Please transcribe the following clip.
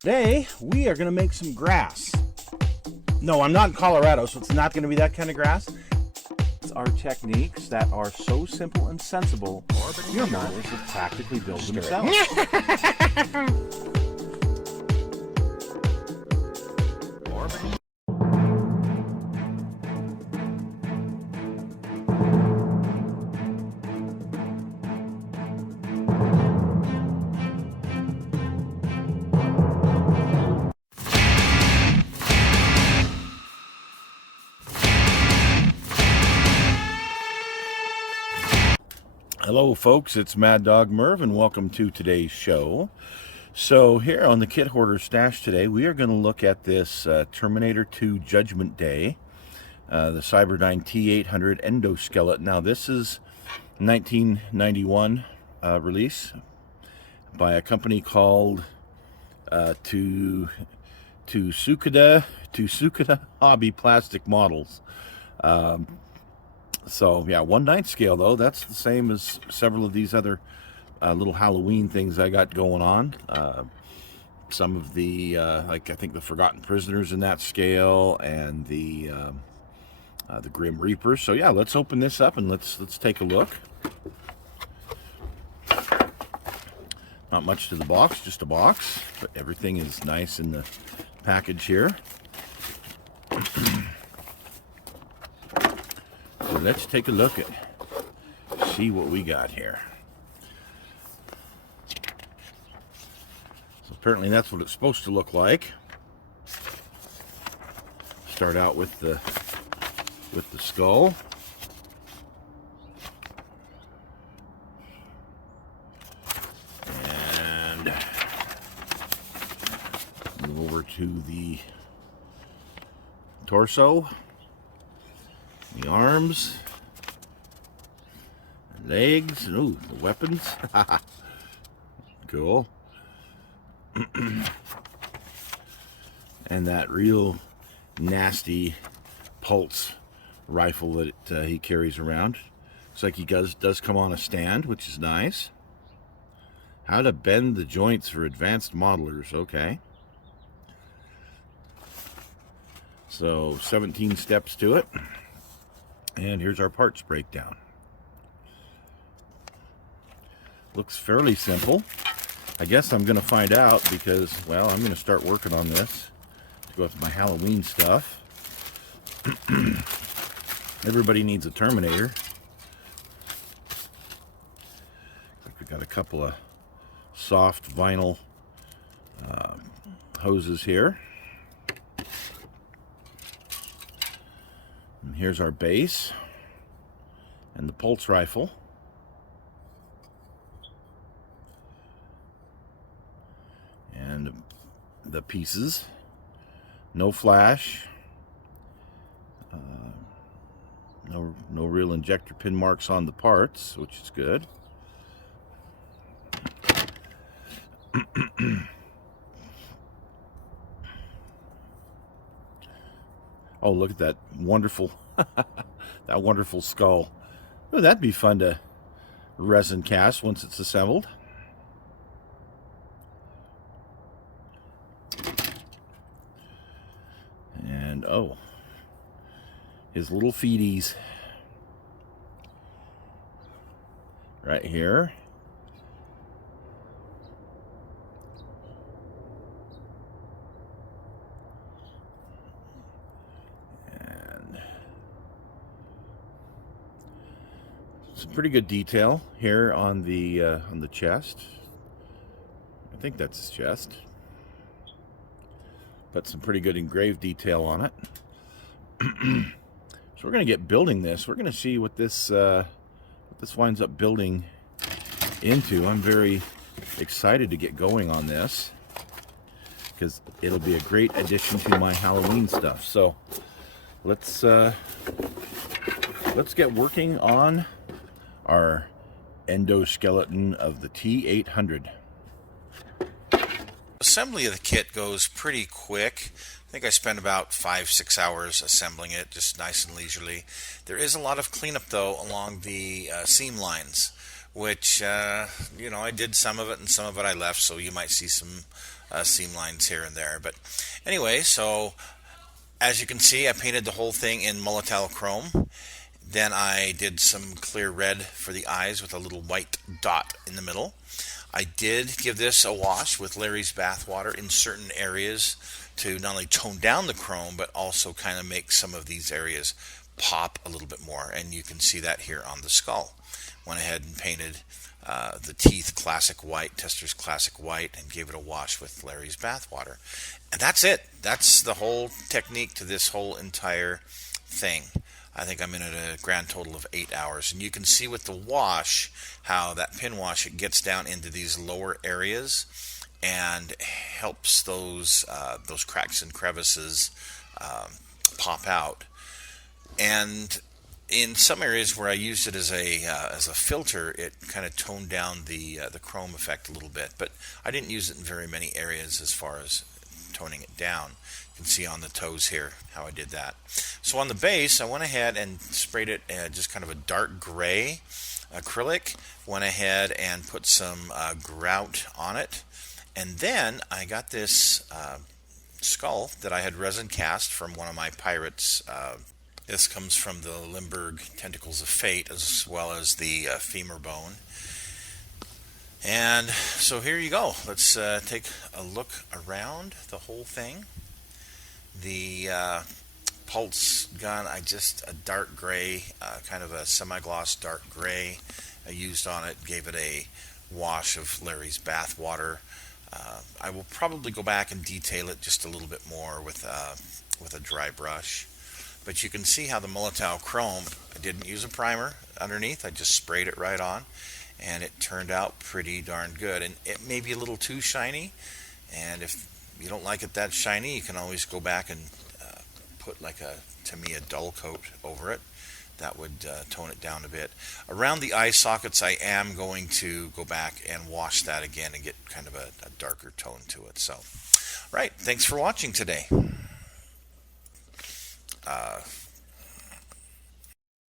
Today, we are going to make some grass. No, I'm not in Colorado, so it's not going to be that kind of grass. It's our techniques that are so simple and sensible, your models will practically build themselves. Hello folks, it's Mad Dog Merv and welcome to today's show. So here on the Kit Hoarder Stash today, we are going to look at this Terminator 2 Judgment Day, the Cyberdyne T800 Endoskeleton. Now this is 1991 release by a company called Tsukuda Hobby Plastic Models. So yeah, 1/9 scale though. That's the same as several of these other little Halloween things I got going on. Some of the like I think the Forgotten Prisoners in that scale, and the Grim Reaper. So yeah, let's open this up and let's take a look. Not much to the box, just a box, but everything is nice in the package here. So let's take a look at, see what we got here. So apparently that's what it's supposed to look like. Start out with the skull. And move over to the torso. The arms, the legs, and ooh, the weapons. Cool. And that real nasty pulse rifle that he carries around. Looks like he does come on a stand, which is nice. How to bend the joints for advanced modelers. Okay. So 17 steps to it. And here's our parts breakdown. Looks fairly simple. I guess I'm going to find out because, well, I'm going to start working on this to go with my Halloween stuff. Everybody needs a Terminator. We've got a couple of soft vinyl hoses here. And here's our base and the pulse rifle. And the pieces. No flash. No real injector pin marks on the parts, which is good. Oh, look at that wonderful, that wonderful skull. Oh, that'd be fun to resin cast once it's assembled. And oh, his little feeties right here. Some pretty good detail here on the chest. I think that's his chest. But some pretty good engraved detail on it. So we're going to get building this. We're going to see what this winds up building into. I'm very excited to get going on this because it'll be a great addition to my Halloween stuff. So let's get working on our endoskeleton of the T800. Assembly of the kit goes pretty quick. I think I spent about 5-6 hours assembling it, just nice and leisurely. There is a lot of cleanup though along the seam lines, which I did some of it and some of it I left, so you might see some seam lines here and there. But anyway, so as you can see, I painted the whole thing in Molotow chrome. Then I did some clear red for the eyes with a little white dot in the middle. I did give this a wash with Larry's bathwater in certain areas to not only tone down the chrome, but also kind of make some of these areas pop a little bit more. And you can see that here on the skull. Went ahead and painted the teeth classic white, Tester's classic white, and gave it a wash with Larry's bathwater. And that's it. That's the whole technique to this whole entire thing. I think I'm in at a grand total of 8 hours. And you can see with the wash how that pin wash, it gets down into these lower areas and helps those cracks and crevices pop out. And in some areas where I used it as a filter, it kind of toned down the chrome effect a little bit. But I didn't use it in very many areas as far as toning it down. You can see on the toes here how I did that. So on the base, I went ahead and sprayed it just kind of a dark gray acrylic. Went ahead and put some grout on it. And then I got this skull that I had resin cast from one of my pirates. This comes from the Limburg Tentacles of Fate, as well as the femur bone. And so here you go. Let's take a look around the whole thing. The pulse gun, a dark gray, kind of a semi-gloss dark gray I used on it. Gave it a wash of Larry's bathwater. I will probably go back and detail it just a little bit more with a dry brush. But you can see how the Molotow chrome, I didn't use a primer underneath. I just sprayed it right on. And it turned out pretty darn good. And it may be a little too shiny. And if you don't like it that shiny, you can always go back and put to me, a dull coat over it. That would tone it down a bit. Around the eye sockets, I am going to go back and wash that again and get kind of a darker tone to it. So, right, thanks for watching today.